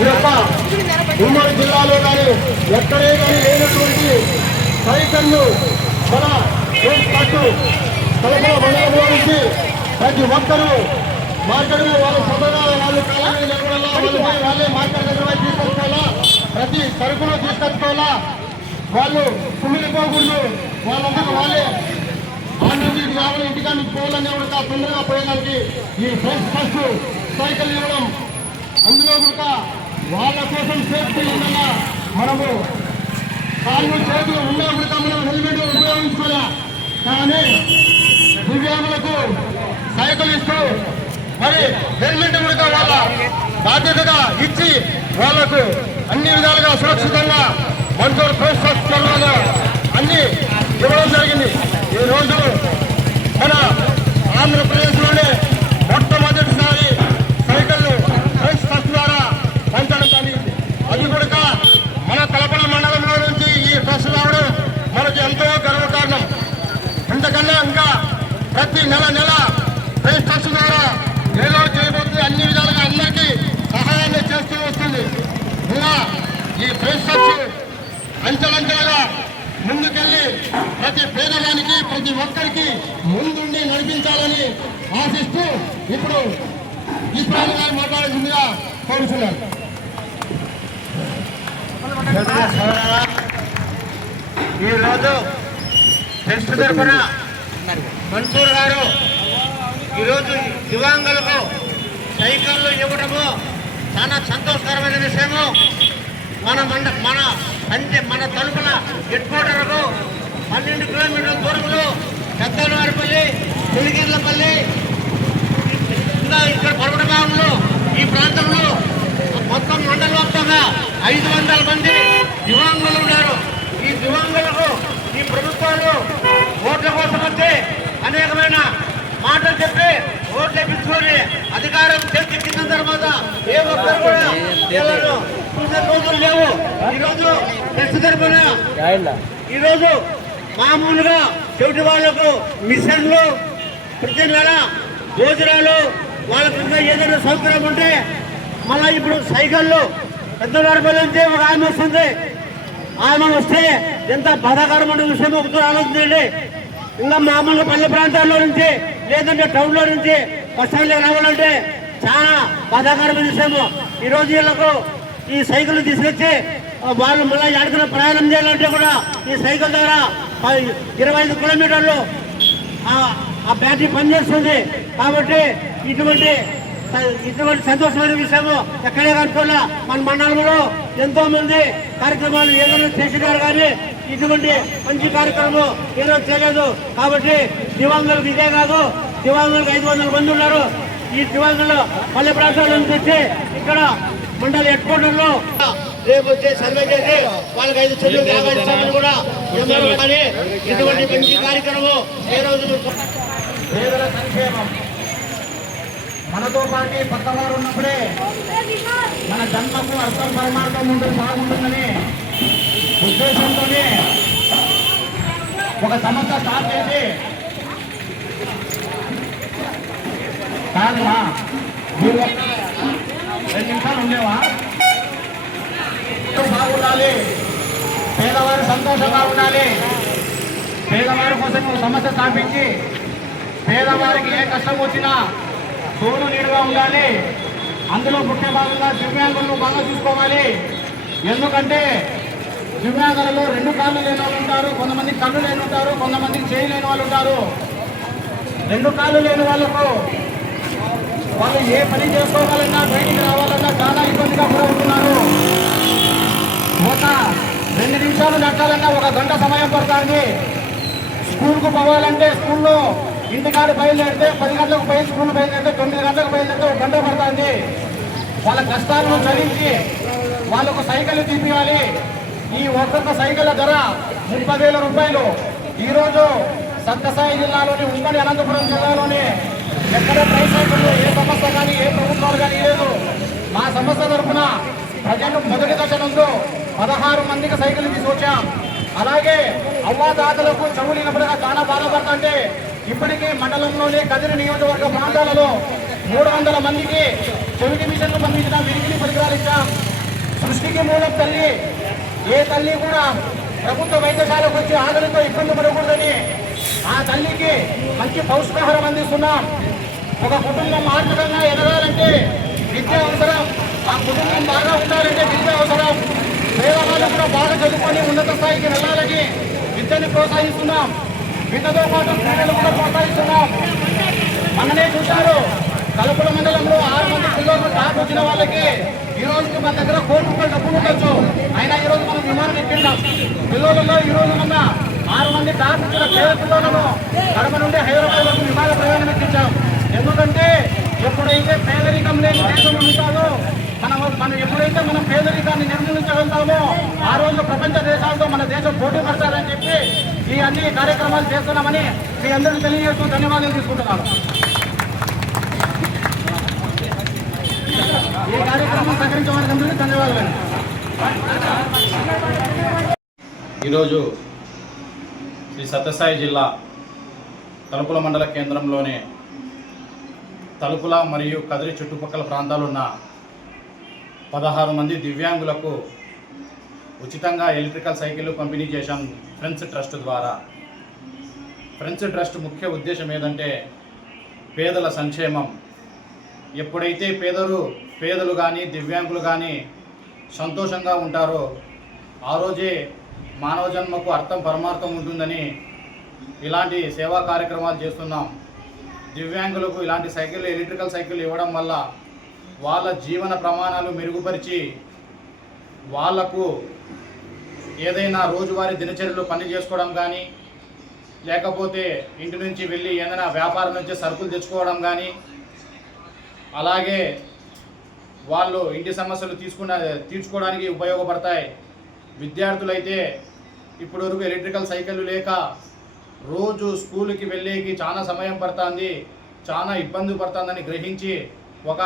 ఈ యొక్క ఉమ్మడి జిల్లాలో కానీ ఎక్కడే కానీ లేనటువంటి సైకిళ్ళు మన పట్టు కలపల మండలంలో నుంచి ప్రతి ఒక్కరూ మార్కెట్లో వాళ్ళ సొంతగా వాళ్ళు కాలాన్ని నిలబడాలా, వాళ్ళే మార్కెట్ దగ్గర తీసుకొచ్చుకోవాలా, ప్రతి సరుకులు తీసుకొచ్చుకోవాలా, వాళ్ళు కుమిలిపోకూడదు, వాళ్ళందరూ వాళ్ళే ఆంధ్రకి కావాలి ఇంటికా నుంచి పోవాలని కూడా తొందరగా పోయేదానికి ఈ ఫస్ట్ సైకిల్ ఇవ్వడం, అందులో కూడా వాళ్ళ కోసం సేఫ్టీ ఉండగా మనము కాళ్ళు చేతులు ఉన్నా కూడా మనం హెల్మెట్ ఉపయోగించుకోలే, కానీ దివ్యాంగులకు సైకిల్ ఇస్తూ మరి హెల్మెట్ కూడా వాళ్ళ బాధ్యతగా ఇచ్చి వాళ్లకు అన్ని విధాలుగా సురక్షితంగా మంచూరు ప్రోత్సహిస్తున్నా అన్ని ఇవ్వడం జరిగింది. ఈ రోజు మన ఆంధ్రప్రదేశ్లోనే మొట్టమొదటిసారి సైకిళ్ళు ఫ్రెండ్స్ ట్రస్ట్ ద్వారా పంచడం జరిగింది. అది కూడా మన కలపల మండలంలో నుంచి ఈ ట్రస్ట్ రావడం మనకు ఎంతో గర్వకారణం. ఇంతకన్నా ఇంకా ప్రతి నెల ఫ్రెండ్స్ ట్రస్ట్ ద్వారా ఏదో చేయబోతుంది, అన్ని విధాలుగా అందరికీ సహాయాన్ని చేస్తూ వస్తుంది. ఇంకా ఈ ఫ్రెండ్స్ ట్రస్ట్ అంచెలంచెలుగా ముందుకెళ్ళి ప్రతి పేదవానికి ప్రతి ఒక్కరికి ముందుండి నడిపించాలని ఆశిస్తూ ఇప్పుడు ఈ ప్రాంతాలు మాట్లాడాల్సిందిగా కోరుతున్నాను. ఈరోజు ట్రస్ట్ తరఫున మన్సూర్ గారు ఈరోజు దివ్యాంగులకు సైకిళ్ళు ఇవ్వడము చాలా సంతోషకరమైన విషయము. మన తలుపున హెడ్ క్వార్టర్కు 12 కిలోమీటర్ల దూరంలో పెద్దవారిపల్లి, పులిగిర్లపల్లి, ఇంకా ఇక్కడ పర్వతభాగంలో ఈ ప్రాంతంలో మొత్తం మండల వ్యాప్తంగా 500 మంది దివ్యాంగులు ఉన్నారు. ఈ దివ్యాంగులకు ఈ ప్రభుత్వాలు ఓట్ల కోసం వస్తే అనేకమైన మాటలు చెప్పి ఓట్లు వేయించుకొని అధికారం చేసిన తర్వాత ఏ ఒక్కరు కూడా చూసే రోజులు లేవు. ఈరోజు ట్రస్ట్ తరఫున ఈరోజు మామూలుగా చెవిటి వాళ్లకు మిషన్లు, ప్రతి నెల భోజనాలు, వాళ్ళకి ఇంకా ఏదైనా సౌకర్యం ఉంటే మళ్ళీ ఇప్పుడు సైకిళ్ళు పెద్దవారి నుంచి ఒక ఆమె వస్తుంది. ఆమె వస్తే ఎంత బాధాకరమైన విషయం ఒకసారి ఆలోచించండి. ఇంకా మామూలుగా పల్లె ప్రాంతాల్లో నుంచి లేదంటే టౌన్లో నుంచి బస్టాండ్లో రావాలంటే చాలా బాధాకరమైన విషయము. ఈరోజు వీళ్ళకు ఈ సైకిల్ తీసుకొచ్చి వాళ్ళు మళ్ళీ ఎక్కడికైనా ప్రయాణం చేయాలంటే కూడా ఈ సైకిల్ ద్వారా 25 కిలోమీటర్లు ఆ బ్యాటరీ పనిచేస్తుంది. కాబట్టి ఇటువంటి సంతోషమైన విషయము ఎక్కడే కనుకోలే. మన మండలంలో ఎంతో మంది కార్యక్రమాలు ఏదైనా చేసినారు, కానీ ఇటువంటి మంచి కార్యక్రమం ఏదో చేయలేదు. కాబట్టి దివ్యాంగులకు ఇదే కాదు, దివ్యాంగులకు 500 మంది ఉన్నారు. ఈ దివ్యాంగులు పల్లె ప్రాంతాల నుంచి వచ్చి ఇక్కడ మండల హెడ్ క్వార్టర్లో రేపు వచ్చే సర్వే చేసి వాళ్ళకి 5 చెల్లు కూడా కానీ ఇటువంటి మంచి కార్యక్రమం ఏ రోజు పేదల సంక్షేమం మనతో పాటు పక్కవారు ఉన్నప్పుడే మన జన్మకు అర్థం పరమార్థం ఉంటుంది, బాగుంటుందని ఉద్దేశంతోనే ఒక సంస్థ స్టార్ట్ చేసి కాదుమా మీరు 2 నిమిషాలు ఉండేవా, బాగుండాలి, పేదవారు సంతోషంగా ఉండాలి, పేదవారి కోసం సమస్య స్థాపించి పేదవారికి ఏ కష్టం వచ్చినా తోడు నీడుగా ఉండాలి. అందులో ముఖ్య భాగంగా దివ్యాంగులను బాగా చూసుకోవాలి. ఎందుకంటే దివ్యాంగులలో 2 కాళ్ళు లేని వాళ్ళు ఉంటారు, కొంతమంది కళ్ళు లేని ఉంటారు, కొంతమందికి చేయి లేని వాళ్ళు ఉంటారు. 2 కాళ్ళు లేని వాళ్ళకు వాళ్ళు ఏ పని చేసుకోవాలన్నా బయటికి రావాలన్నా చాలా ఇబ్బందిగా కూడా ఉంటున్నారు. ఒక 2 నిమిషాలు నట్టాలన్నా 1 గంట సమయం పడుతుంది. స్కూల్కు పోవాలంటే స్కూల్లో ఇంటికాడ బయలుదేరితే 10 గంటలకు పోయి స్కూల్ బయలుదేరితే 9 గంటలకు బయలుదేరితే 1 గంట పడుతుంది. వాళ్ళ కష్టాలను చదివించి వాళ్ళకు సైకిల్ తీపియాలి. ఈ ఒక్కొక్క సైకిల్ ధర 30,000 రూపాయలు. ఈరోజు సత్యసాయి జిల్లాలోని ఉమ్మడి అనంతపురం జిల్లాలోని ఎక్కడ సైకిళ్ళు ఏ సంస్థ కానీ ఏ ప్రభుత్వాలు కానీ లేదు. మా సంస్థ తరఫున ప్రజలు మొదటి దశ నందు 16 మందికి సైకిల్ తీసుకొచ్చాం. అలాగే అవ్వాదాతలకు చదువులేనప్పుడుగా చాలా బాధపడుతుంటే ఇప్పటికీ మండలంలోని కదిరి నియోజకవర్గ ప్రాంతాలలో 300 మందికి చెవిటి మిషన్లు పంపించినాం, విరిగిని పరికరాలు ఇచ్చాం. సృష్టికి మూలం తల్లి. ఏ తల్లి కూడా ప్రభుత్వ వైద్యశాలకు వచ్చి ఆకలితో ఇబ్బంది పడకూడదని ఆ తల్లికి మంచి పౌష్టికాహారం అందిస్తున్నాం. ఒక కుటుంబం ఆర్థికంగా ఎదగాలంటే విద్య అవసరం. ఆ కుటుంబం బాగా ఉండాలంటే విద్య అవసరం. పేదవాళ్ళు కూడా బాగా చదువుకొని ఉన్నత స్థాయికి వెళ్ళాలని విద్యని ప్రోత్సహిస్తున్నాం. విద్యతో పాటు క్రీడలు కూడా ప్రోత్సహిస్తున్నాం. మననే చూశారు, తలుపుల మండలంలో 6 మంది పిల్లలు టాప్ వచ్చిన వాళ్ళకి ఈ రోజుకి మన దగ్గర ₹1 కోటి డబ్బులు ఉండొచ్చు. అయినా ఈ రోజు మనం విమానం ఎక్కింటాం. పిల్లలలో ఈ రోజు ఉన్న 6 మంది టాప్ వచ్చిన పేద పిల్లలను కడప నుండి హైదరాబాద్ వరకు విమాన ప్రయాణం ఎక్కించాం. ఎందుకంటే ఎప్పుడైతే పేదరికం లేని దేశం ఉంటామో, మనం ఎప్పుడైతే మనం పేదరికాన్ని నిర్మూలించగలుగుతామో ఆ రోజు ప్రపంచ దేశాలతో మన దేశం పోటీ పడతారని చెప్పి ఈ అన్ని కార్యక్రమాలు చేస్తున్నామని మీ అందరికీ తెలియజేస్తూ ధన్యవాదాలు తీసుకుంటున్నాను. ఈ కార్యక్రమం సహకరించిన వారికి ధన్యవాదాలు. ఈరోజు శ్రీ సత్యసాయి జిల్లా తలుపుల మండల కేంద్రంలోని తలుపుల మరియు కదిరి చుట్టుపక్కల ప్రాంతాలున్న 16 మంది దివ్యాంగులకు ఉచితంగా ఎలక్ట్రికల్ సైకిళ్ళు పంపిణీ చేశాం ఫ్రెండ్స్ ట్రస్ట్ ద్వారా. ఫ్రెండ్స్ ట్రస్ట్ ముఖ్య ఉద్దేశం ఏదంటే పేదల సంక్షేమం. ఎప్పుడైతే పేదలు కానీ దివ్యాంగులు కానీ సంతోషంగా ఉంటారో ఆ రోజే మానవ జన్మకు అర్థం పరమార్థం ఉంటుందని ఇలాంటి సేవా కార్యక్రమాలు చేస్తున్నాం. దివ్యాంగులకు ఇలాంటి ఎలక్ట్రికల్ సైకిళ్ళు ఇవ్వడం వల్ల వాళ్ళ జీవన ప్రమాణాలు మెరుగుపరిచి వాళ్లకు ఏదైనా రోజువారీ దినచర్యలు పని చేసుకోవడం కానీ, లేకపోతే ఇంటి నుంచి వెళ్ళి ఏదైనా వ్యాపారం నుంచి సరుకులు తెచ్చుకోవడం కానీ, అలాగే వాళ్ళు ఇంటి సమస్యలు తీర్చుకోవడానికి ఉపయోగపడతాయి. విద్యార్థులైతే ఇప్పటివరకు ఎలక్ట్రికల్ సైకిళ్ళు లేక రోజు స్కూల్కి వెళ్ళేకి చాలా సమయం పడుతుంది, చాలా ఇబ్బంది పడుతుందని గ్రహించి ఒక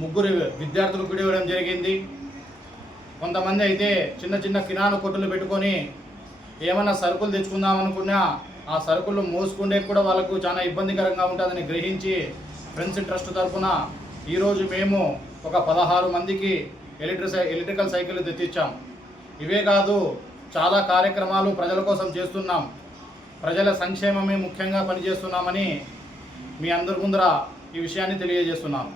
3 విద్యార్థులు కూడా ఇవ్వడం జరిగింది. కొంతమంది అయితే చిన్న కిరాణా కొట్టులు పెట్టుకొని ఏమైనా సరుకులు తెచ్చుకుందామనుకున్నా ఆ సరుకులు మోసుకుండే కూడా వాళ్ళకు చాలా ఇబ్బందికరంగా ఉంటుందని గ్రహించి ఫ్రెండ్స్ ట్రస్ట్ తరఫున ఈరోజు మేము ఒక 16 మందికి ఎలక్ట్రికల్ సైకిళ్ళు తెచ్చిచ్చాం. ఇవే కాదు, చాలా కార్యక్రమాలు ప్రజల కోసం చేస్తున్నాం. ప్రజల సంక్షేమమే ముఖ్యంగా పనిచేస్తున్నామని మీ అందరి ముందర ఈ విషయాన్ని తెలియజేస్తున్నాం.